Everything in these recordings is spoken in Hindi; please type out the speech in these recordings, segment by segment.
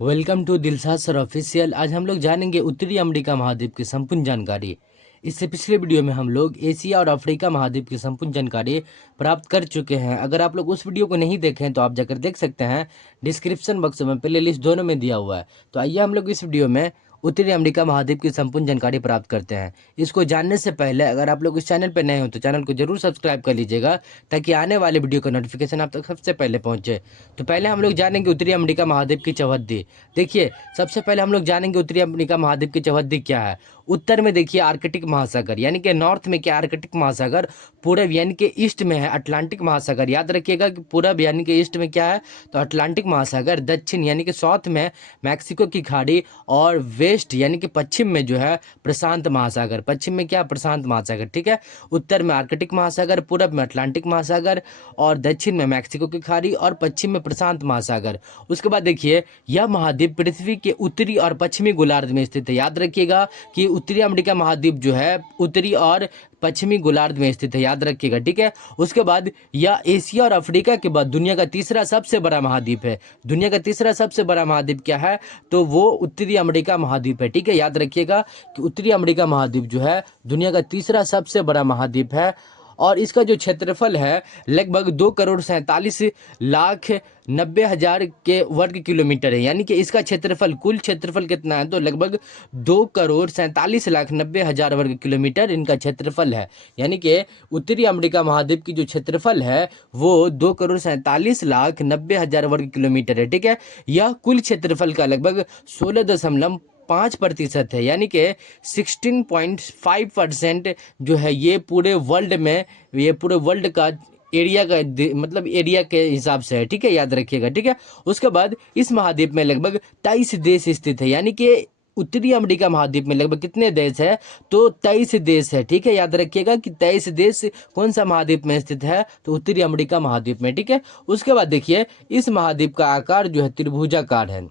Welcome to Dilsad sir official. आज हम लोग जानेंगे उत्तरी अमेरिका महाद्वीप की संपूर्ण जानकारी। इससे पिछले वीडियो में हम लोग एशिया और अफ्रीका महाद्वीप की संपूर्ण जानकारी प्राप्त कर चुके हैं। अगर आप लोग उस वीडियो को नहीं देखें तो आप जाकर देख सकते हैं, डिस्क्रिप्शन बॉक्स में प्ले लिस्ट दोनों में दिया हुआ है। तो आइए हम लोग इस वीडियो में उत्तरी अमेरिका महाद्वीप की संपूर्ण जानकारी प्राप्त करते हैं। इसको जानने से पहले अगर आप लोग इस चैनल पर नए हो तो चैनल को जरूर सब्सक्राइब कर लीजिएगा, ताकि आने वाले वीडियो का नोटिफिकेशन आप तक सबसे पहले पहुंचे। तो पहले हम लोग जानेंगे उत्तरी अमेरिका महाद्वीप की चौहद्दी। देखिए, सबसे पहले हम लोग जानेंगे उत्तरी अमेरिका महाद्वीप की चौहद्दी क्या है। उत्तर में देखिए आर्कटिक महासागर, यानी कि नॉर्थ में क्या आर्कटिक महासागर, पूरब यानी कि ईस्ट में है अटलांटिक महासागर। याद रखिएगा कि पूरब यानी कि ईस्ट में क्या है तो अटलांटिक महासागर, दक्षिण यानी कि साउथ में मैक्सिको की खाड़ी, और वेस्ट यानी कि पश्चिम में जो है प्रशांत महासागर। पश्चिम में क्या, प्रशांत महासागर। ठीक है, उत्तर में आर्कटिक महासागर, पूरब में अटलांटिक महासागर, और दक्षिण में मैक्सिको की खाड़ी, और पश्चिम में प्रशांत महासागर। उसके बाद देखिए, यह महाद्वीप पृथ्वी के उत्तरी और पश्चिमी गोलार्ध में स्थित है। याद रखिएगा कि उत्तरी अमेरिका महाद्वीप जो है उत्तरी और पश्चिमी गोलार्ध में स्थित है, याद रखिएगा। ठीक है, उसके बाद यह एशिया और अफ्रीका के बाद दुनिया का तीसरा सबसे बड़ा महाद्वीप है। दुनिया का तीसरा सबसे बड़ा महाद्वीप क्या है तो वो उत्तरी अमेरिका महाद्वीप है। ठीक है, याद रखिएगा कि उत्तरी अमेरिका महाद्वीप जो है दुनिया का तीसरा सबसे बड़ा महाद्वीप है, और इसका जो क्षेत्रफल है लगभग 2,47,90,000 के वर्ग किलोमीटर है। यानी कि इसका क्षेत्रफल, कुल क्षेत्रफल कितना है तो लगभग 2,47,90,000 वर्ग किलोमीटर इनका क्षेत्रफल है। यानी कि उत्तरी अमेरिका महाद्वीप की जो क्षेत्रफल है वो 2,47,90,000 वर्ग किलोमीटर है। ठीक है, यह कुल क्षेत्रफल का लगभग 16.5% है। यानी कि 16.5% जो है ये पूरे वर्ल्ड में, ये पूरे वर्ल्ड का एरिया का मतलब एरिया के हिसाब से है। ठीक है, याद रखिएगा। ठीक है, उसके बाद इस महाद्वीप में लगभग 23 देश स्थित है। यानी कि उत्तरी अमेरिका महाद्वीप में लगभग कितने देश है तो 23 देश है। ठीक है, याद रखिएगा कि 23 देश कौन सा महाद्वीप में स्थित है तो उत्तरी अमेरिका महाद्वीप में। ठीक है, उसके बाद देखिए, इस महाद्वीप का आकार जो है त्रिभुजाकार है।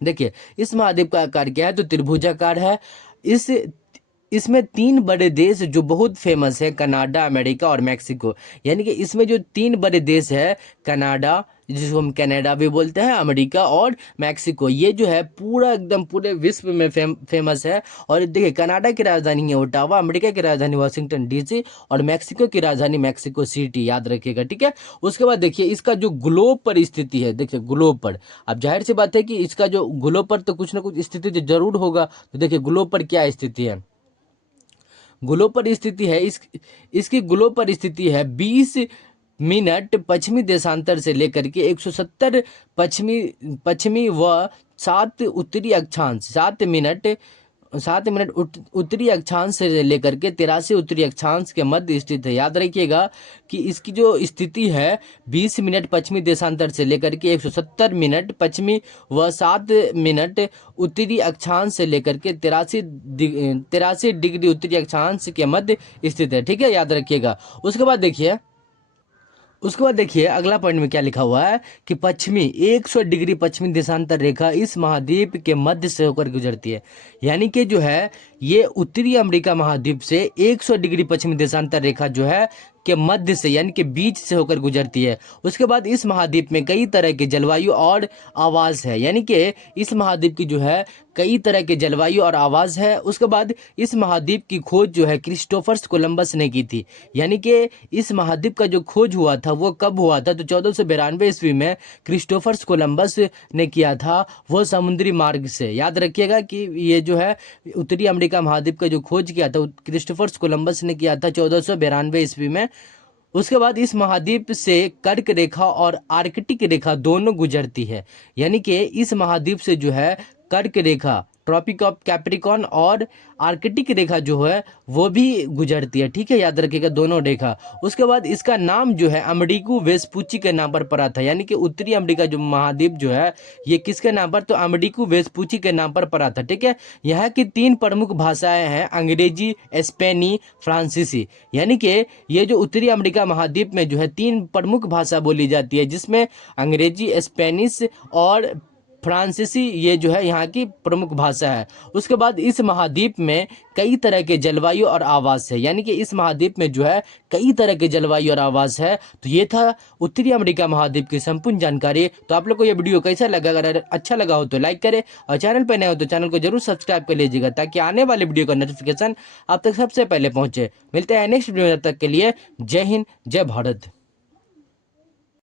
देखिए, इस महाद्वीप का आकार क्या है तो त्रिभुजाकार है। इस इसमें तीन बड़े देश जो बहुत फेमस है, कनाडा, अमेरिका और मैक्सिको। यानी कि इसमें जो तीन बड़े देश है, कनाडा जिसको हम कनाडा भी बोलते हैं, अमेरिका और मैक्सिको, ये जो है पूरा एकदम पूरे विश्व में फेमस है। और देखिए, कनाडा की राजधानी है ओटावा, अमेरिका की राजधानी वाशिंगटन डीसी, और मैक्सिको की राजधानी मैक्सिको सिटी। याद रखिएगा। ठीक है, उसके बाद देखिए, इसका जो ग्लोब पर स्थिति है, देखिए ग्लोब पर, अब जाहिर सी बात है कि इसका जो ग्लोब पर तो कुछ ना कुछ स्थिति तो जरूर होगा। तो देखिए ग्लोब पर क्या स्थिति है, ग्लोब पर स्थिति है इसकी ग्लोब पर स्थिति है 20 मिनट पश्चिमी देशांतर से लेकर के 170 पश्चिमी पश्चिमी व 7 उत्तरी अक्षांश, 7 मिनट उत्तरी अक्षांश से लेकर के 83 उत्तरी अक्षांश के मध्य स्थित है। याद रखिएगा कि इसकी जो स्थिति है 20 मिनट पश्चिमी देशांतर से लेकर के 170 मिनट पश्चिमी व 7 मिनट उत्तरी अक्षांश से लेकर के 83 डिग्री उत्तरी अक्षांश के मध्य स्थित है। ठीक है, याद रखिएगा। उसके बाद देखिए अगला पॉइंट में क्या लिखा हुआ है कि पश्चिमी 100 डिग्री पश्चिमी देशांतर रेखा इस महाद्वीप के मध्य से होकर गुजरती है। यानी कि जो है ये उत्तरी अमेरिका महाद्वीप से 100 डिग्री पश्चिमी देशांतर रेखा जो है के मध्य से, यानी कि बीच से होकर गुजरती है। उसके बाद इस महाद्वीप में कई तरह के जलवायु और आवास है। यानी कि इस महाद्वीप की जो है कई तरह के जलवायु और आवास है। उसके बाद इस महाद्वीप की खोज जो है क्रिस्टोफर्स कोलंबस ने की थी। यानी कि इस महाद्वीप का जो खोज हुआ था वो कब हुआ था तो 1492 ईस्वी में क्रिस्टोफर्स कोलंबस ने किया था, वो समुद्री मार्ग से। याद रखिएगा कि ये जो है उत्तरी अमेरिका महाद्वीप का जो खोज किया था क्रिस्टोफर्स कोलंबस ने किया था 1492 ईस्वी में। उसके बाद इस महाद्वीप से कर्क रेखा और आर्कटिक रेखा दोनों गुजरती है। यानी कि इस महाद्वीप से जो है कर्क रेखा, ट्रॉपिक ऑफ कैप्रिकॉर्न, और आर्कटिक रेखा जो है वो भी गुजरती है। ठीक है, याद रखिएगा दोनों रेखा। उसके बाद इसका नाम जो है अमेरिकू वेस्पुची के नाम पर पड़ा था। यानी कि उत्तरी अमेरिका जो महाद्वीप जो है ये किसके नाम पर तो अमेरिकू वेस्पुची के नाम पर पड़ा था। ठीक है, यहाँ की 3 प्रमुख भाषाएं हैं, अंग्रेजी, स्पेनी, फ्रांसीसी। यानी कि ये जो उत्तरी अमेरिका महाद्वीप में जो है 3 प्रमुख भाषा बोली जाती है, जिसमें अंग्रेजी, स्पेनिश और फ्रांसीसी ये जो है यहाँ की प्रमुख भाषा है। उसके बाद इस महाद्वीप में कई तरह के जलवायु और आवास है, यानी कि इस महाद्वीप में जो है कई तरह के जलवायु और आवास है। तो ये था उत्तरी अमेरिका महाद्वीप की संपूर्ण जानकारी। तो आप लोग को ये वीडियो कैसा लगा? अगर अच्छा लगा हो तो लाइक करें और चैनल पर नए हो तो चैनल को जरूर सब्सक्राइब कर लीजिएगा, ताकि आने वाले वीडियो का नोटिफिकेशन आप तक सबसे पहले पहुंचे। मिलते हैं नेक्स्ट वीडियो में, तब तक के लिए जय हिंद, जय भारत।